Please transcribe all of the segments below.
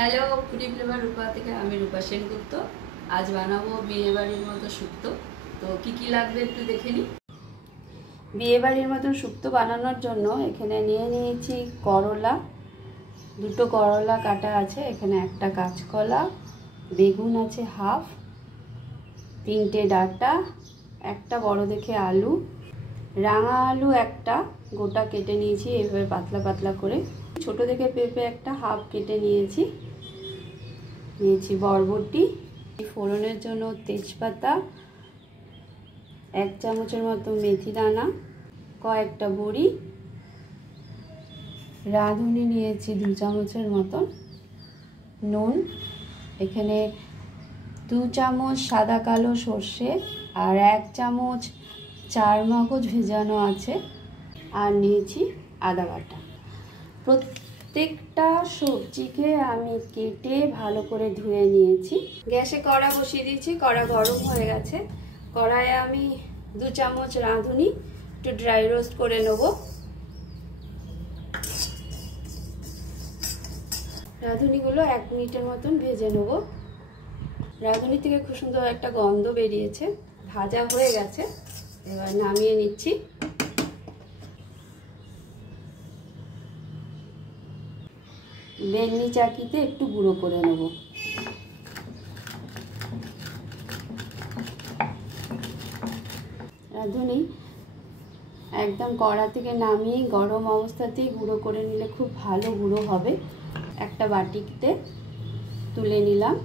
Hello, foodie flavour রূপা থেকে আমি রূপা সেনগুপ্ত। আজ বানাবো বিয়েবাড়ির মতো শুক্তো। তো কি লাগবে একটু দেখে নিই। বিয়েবাড়ির মতো শুক্তো বানানোর জন্য এখানে নিয়ে নিয়েছি করলা, দুটো করলা কাটা আছে, এখানে একটা কাঁচকলা, বেগুন আছে হাফ, তিনটে ডাঁটা, একটা বড় দেখে আলু, রাঙা আলু একটা গোটা কেটে নিয়েছি এইভাবে পাতলা পাতলা করে, ছোট দেখে পেঁপে একটা হাফ কেটে নিয়েছি, বরবটি, ফোড়নের জন্য তেজপাতা, 1 চামচের মতো মেথি দানা, কয়েকটা বড়ি, রাঁধুনি নিয়েছি 2 চামচের মতো, নুন, এখানে 2 চামচ সাদা কালো সর্ষে আর 1 চামচ চার মগজ ভেজানো আছে, আর নিয়েছি আদা বাটা। প্রত্যেকটা সবজিকে আমি কেটে ভালো করে ধুয়ে নিয়েছি। গ্যাসে কড়া বসিয়ে দিয়েছি, কড়া গরম হয়ে গেছে। কড়াইয়ে আমি 2 চামচ রাঁধুনি একটু ড্রাই রোস্ট করে নেব। রাঁধুনিগুলো 1 মিনিটের মতন ভেজে নেব। রাঁধুনি থেকে খুব সুন্দর একটা গন্ধ বেরিয়েছে, ভাজা হয়ে গেছে, এবার নামিয়ে নিচ্ছি। বেলনি চাকিতে একটু গুঁড়ো করে নেব। রাঁধুনি একদম কড়া থেকে নামিয়ে গরম অবস্থাতেই গুঁড়ো করে নিলে খুব ভালো গুঁড়ো হবে। একটা বাটিতে তুলে নিলাম।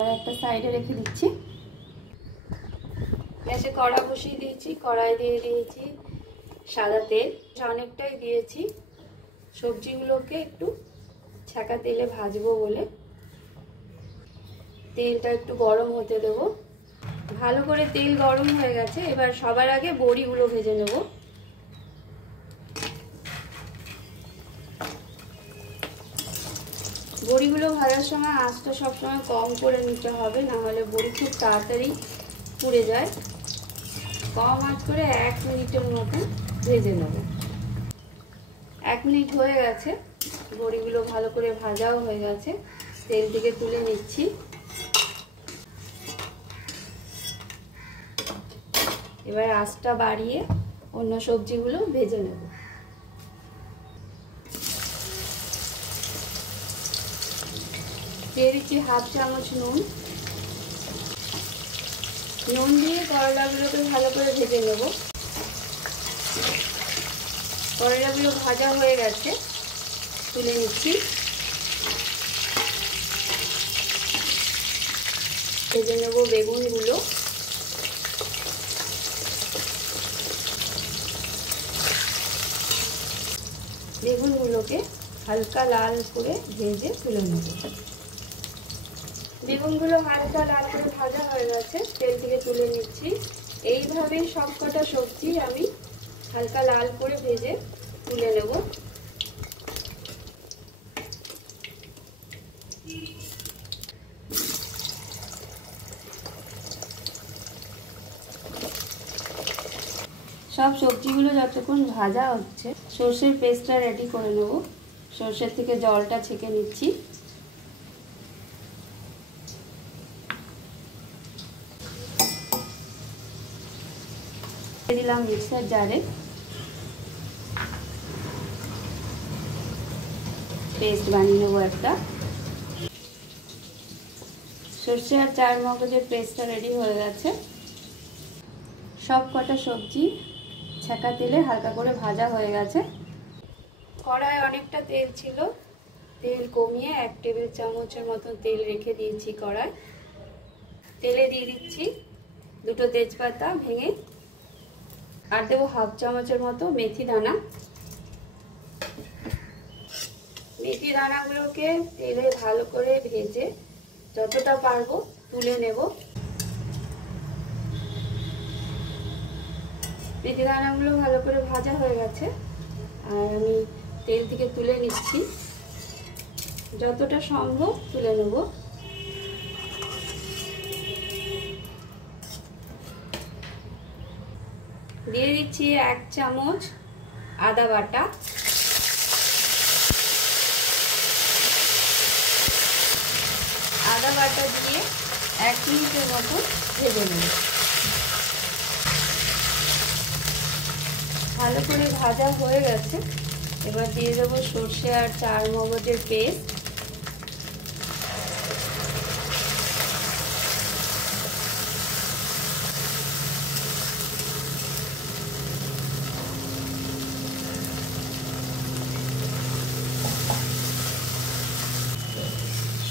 আর একটা সাইডে রেখে দিচ্ছি। গ্যাসে কড়া বসিয়ে দিয়েছি, কড়াই দিয়ে দিয়েছি সাদা তেল, অনেকটাই দিয়েছি। সবজিগুলোকে একটু ছাঁকা তেলে ভাজবো বলে তেলটা একটু গরম হতে দেব। ভালো করে তেল গরম হয়ে গেছে, এবার সবার আগে বড়িগুলো ভেজে নেব। বড়িগুলো ভাজার সময় আঁচটা সবসময় কম করে নিতে হবে, না হলে বড়ি খুব তাড়াতাড়ি পুড়ে যায়। কম আঁচ করে 1 মিনিটের মতো ভেজে নেব। 1 মিনিট হয়ে গেছে, বড়িগুলো ভালো করে ভাজাও হয়ে গেছে, তেল থেকে তুলে নিচ্ছি। এবার আঁচটা বাড়িয়ে অন্য সবজিগুলো ভেজে নেব। দিয়ে দিচ্ছি হাফ চামচ নুন। নুন দিয়ে করলাগুলোকে ভালো করে ভেজে নেব। করলাগুলো ভাজা হয়ে গেছে, তুলে নিচ্ছি। ভেজে নেব বেগুনগুলো। বেগুনগুলোকে হালকা লাল করে ভেজে তুলে নেব। বেগুনগুলো হালকা লাল করে ভাজা হয়ে গেছে, তেল থেকে তুলে নিচ্ছি। এইভাবেই সবকটা সবজি আমি হালকা লাল করে ভেজে তুলে নেব। সব সবজিগুলো যতক্ষণ ভাজা হচ্ছে সর্ষের পেস্টটা রেডি করে নেব। সর্ষের থেকে জলটা ছেঁকে নিচ্ছি। দিলাম মিক্সার জারে, পেস্ট বানিয়ে নেবো একটা। সর্ষে আর চার মগজের পেস্টটা রেডি হয়ে গেছে। সব কটা সবজি ছাঁকা তেলে হালকা করে ভাজা হয়ে গেছে। কড়ায় অনেকটা তেল ছিল, তেল কমিয়ে 1 টেবিল চামচের মতন তেল রেখে দিয়েছি কড়ায়। তেলে দিয়ে দিচ্ছি 2টো তেজপাতা ভেঙে, আর দেবো হাফ চামচের মতো মেথি দানা। মেথি দানাগুলোকে তেলে ভালো করে ভেজে যতটা পারবো তুলে নেব। মেথি দানাগুলো ভালো করে ভাজা হয়ে গেছে, আর আমি তেল থেকে তুলে নিচ্ছি। যতটা সম্ভব তুলে নেব। দিয়ে দিচ্ছি 1 চামচ আদা বাটা, আদা বাটা দিয়ে 1 মিনিটের মতো ভেজে নেব। ভালো করে ভাজা হয়ে গেছে। এবার দিয়ে দেবো সর্ষে আর চার মগজের পেস্ট।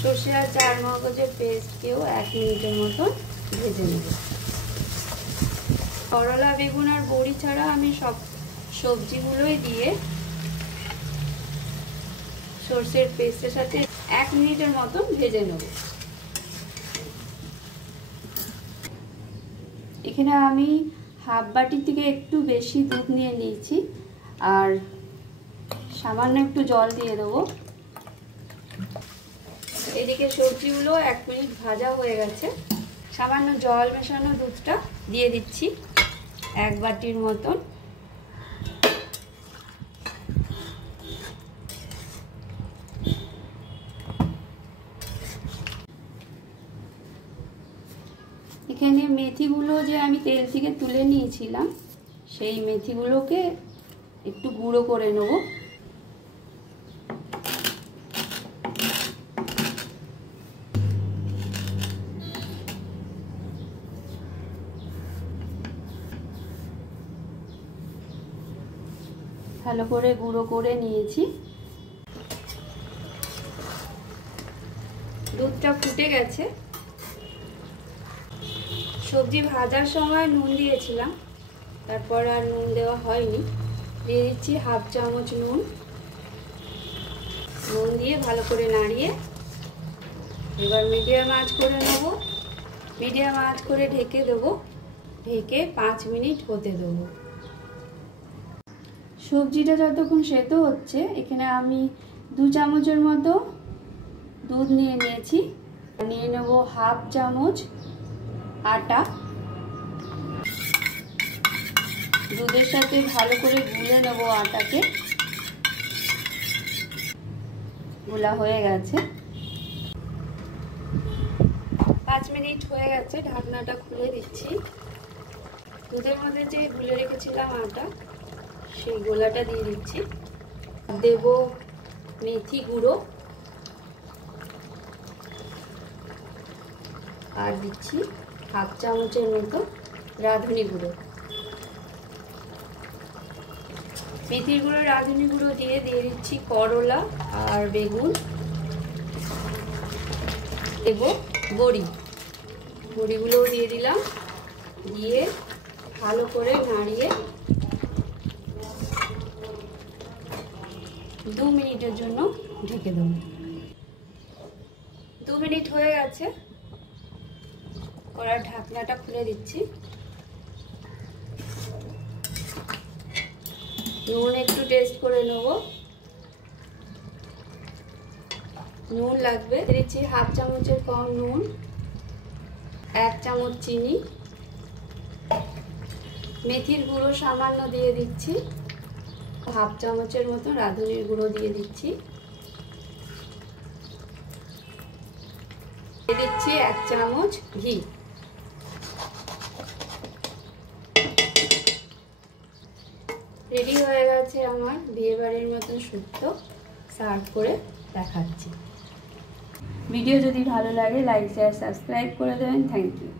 সর্ষে আর চার মগজের পেস্টকেও 1 মিনিটের মতো ভেজে নেব। করলা, বেগুন আর বড়ি ছাড়া আমি সব সবজিগুলোই দিয়ে সর্ষের পেস্টের সাথে 1 মিনিটের মতো ভেজে নেব। এখানে আমি হাফ বাটি থেকে একটু বেশি দুধ নিয়ে নিয়েছি আর সামান্য একটু জল দিয়ে দেবো। এদিকে সবজিগুলো 1 মিনিট ভাজা হয়ে গেছে। সামান্য জল মেশানো দুধটা দিয়ে দিচ্ছি 1 বাটির মতন। এখানে মেথিগুলো যে আমি তেল থেকে তুলে নিয়েছিলাম সেই মেথিগুলোকে একটু গুঁড়ো করে নেব। ভালো করে গুঁড়ো করে নিয়েছি। দুধটা ফুটে গেছে। সবজি ভাজার সময় নুন দিয়েছিলাম, তারপর আর নুন দেওয়া হয়নি। দিয়ে দিচ্ছি হাফ চামচ নুন। নুন দিয়ে ভালো করে নাড়িয়ে এবার মিডিয়াম আঁচ করে নেব। মিডিয়াম আঁচ করে ঢেকে দেবো। ঢেকে 5 মিনিট হতে দেবো। সবজিটা যতক্ষণ সেদ্ধ হচ্ছে এখানে আমি 2 চামচের মতো দুধ নিয়ে নিয়েছি। নিয়ে নেব হাফ চামচ আটা। দুধের সাথে ভালো করে গুলে নেব আটাকে। গুলা হয়ে গেছে। 5 মিনিট হয়ে গেছে। ঢাকনাটা খুলে দিচ্ছি। দুধের মধ্যে যে গুলে রেখেছিলাম আটা সেই গোলাটা দিয়ে দিচ্ছি। দেব মেথি গুঁড়ো আর দিচ্ছি হাফ চামচের মতো রাঁধুনি গুঁড়ো। মেথির গুঁড়ো, রাঁধুনি গুঁড়ো দিয়ে দিচ্ছি করলা আর বেগুন। দেব বড়ি। বড়িগুলোও দিয়ে দিলাম। দিয়ে ভালো করে নাড়িয়ে 2 মিনিটের জন্য ঢেকে দেবো। 2 মিনিট হয়ে গেছে। কড়ার ঢাকনাটা খুলে দিচ্ছি। নুন একটু টেস্ট করে নেব। নুন লাগবে। দিচ্ছি হাফ চামচের কম নুন, 1 চামচ চিনি, মেথির গুঁড়ো সামান্য দিয়ে দিচ্ছি, হাফ চামচের মতো রাঁধুনির গুঁড়ো দিয়ে দিচ্ছি, দিয়ে দিচ্ছি 1 চামচ ঘি। রেডি হয়ে গেছে আমার বিয়েবাড়ির মতন শুক্তো। সার্ভ করে দেখাচ্ছি। ভিডিও যদি ভালো লাগে লাইক শেয়ার সাবস্ক্রাইব করে দেবেন। Thank you.